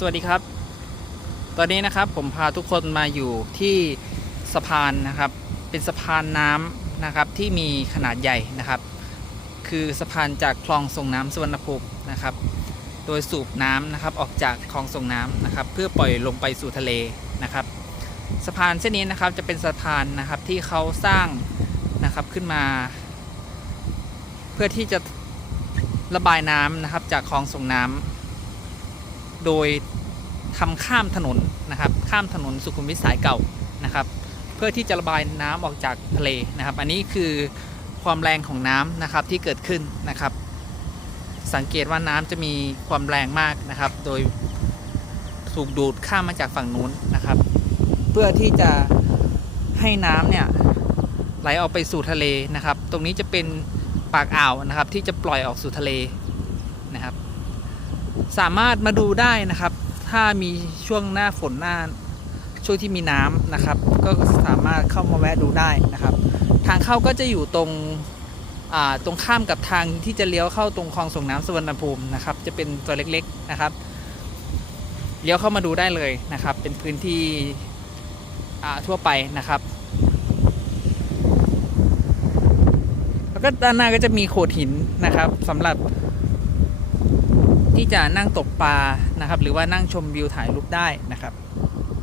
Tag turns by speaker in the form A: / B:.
A: สวัสดีครับ ตอนนี้นะครับผมพาทุกคนมาอยู่ที่สะพานนะครับ เป็นสะพานน้ำนะครับที่มีขนาดใหญ่นะครับ คือสะพานจากคลองส่งน้ำสุวรรณภูมินะครับ โดยสูบน้ำนะครับออกจากคลองส่งน้ำนะครับ เพื่อปล่อยลงไปสู่ทะเลนะครับ สะพานเส้นนี้นะครับจะเป็นสะพานนะครับที่เขาสร้างนะครับขึ้นมา เพื่อที่จะระบายน้ำนะครับจากคลองส่งน้ำ โดยทำข้ามถนนนะครับ ข้ามถนนสุขุมวิทสายเก่านะครับ เพื่อที่จะระบายน้ำออกจากทะเลนะครับ อันนี้คือความแรงของน้ำนะครับที่เกิดขึ้นนะครับ สังเกตว่าน้ำจะมีความแรงมากนะครับ โดยถูกดูดข้ามมาจากฝั่งนู้นนะครับ เพื่อที่จะให้น้ำเนี่ยไหลออกไปสู่ทะเลนะครับ ตรงนี้จะเป็นปากอ่าวนะครับ ที่จะปล่อยออกสู่ทะเลนะครับ สามารถมาดูได้นะครับ ถ้ามีช่วงหน้าฝนหน้าช่วงที่มีน้ำนะครับ ก็สามารถเข้ามาแวะดูได้นะครับ ทางเข้าก็จะอยู่ตรงอ่าตรงข้ามกับทางที่จะเลี้ยวเข้าตรงคลองส่งน้ำสวรรณภูมินะครับ จะเป็นตัวเล็กๆนะครับ เลี้ยวเข้ามาดูได้เลยนะครับ เป็นพื้นที่อ่าทั่วไปนะครับแล้วก็ด้านหน้าก็จะมีโขดหินนะครับสำหรับ ที่จะนั่งตกปลานะครับ หรือว่านั่งชมวิวถ่ายรูปได้นะครับ